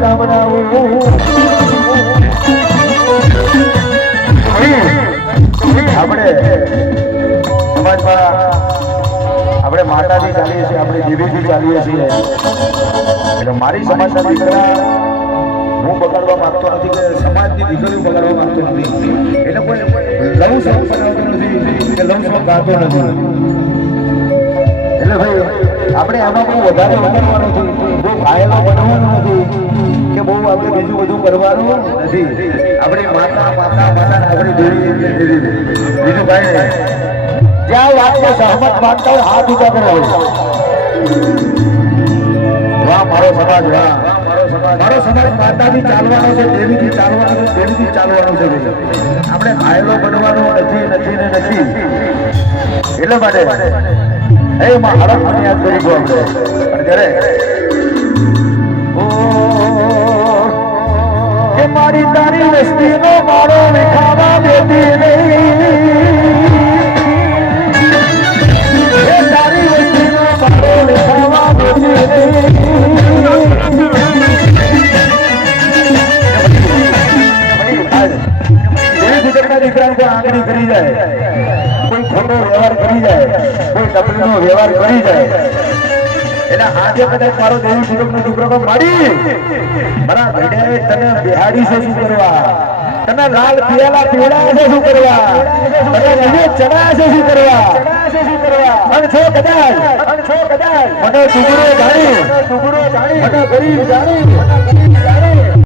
ના બનાવું આપણે સમાજમાં આપણે માતાજી ચાલીએ છીએ, આપણે દેવીજી ચાલીએ છીએ, એટલે મારી સમાજના દીકરા હું બગાડવા માંગતો નથી કે સમાજની દીકરીઓ બગાડવા માંગતો નથી, એટલે કોઈ લવ સોંગ બનાવતો નથી કે લવ સોંગ ગાતો નથી, એટલે ભાઈ આપણે આમાં બહુ વધારે વધારવાનું નથી, બહુ ઘાયલો બનવાનું નથી કે બહુ આપણે બીજું બધું કરવાનું નથી, આપણી માતા માતા માતા આપણી દેવી બીજું ભાઈ જ્યાં વાતને સહમત માનતા હોય હાથ ઊંચા કરો. વાહ મારો સમાજ, વાહ મારો સમાજ માતાથી ચાલવાનો છે, દેવીથી ચાલવાનો છે, દેવીથી ચાલવાનો છે, આપણે ઘાયલો બનવાનું નથી નથી ને નથી, એટલે માટે એ માં હડપ યાદ કરી ગયો આપણે પણ જ્યારે કે મારી તારી વસ્તીનો મારો વિખાવા દેતી નહીં, તારી વસ્તીનો મારો વિખાવા દેતી નહીં. દીકરા કોઈ આંગળી કરી જાય, કોઈ ખોટો વ્યવહાર કરી જાય, કોઈ ટપલીનો વ્યવહાર કરી જાય, એટલે આજે કદાચ મારો દેવી સુરતનો દીકરો મારી મારા ભેડિયાએ તને બિહાડી છે શું કરવા, તને લાલ પિયાલા પીવડાવે છે શું કરવા, તને નવે ચડાવે છે શું કરવા, અને છો કદાચ મને ટુકડો જાણી મને ગરીબ જાણી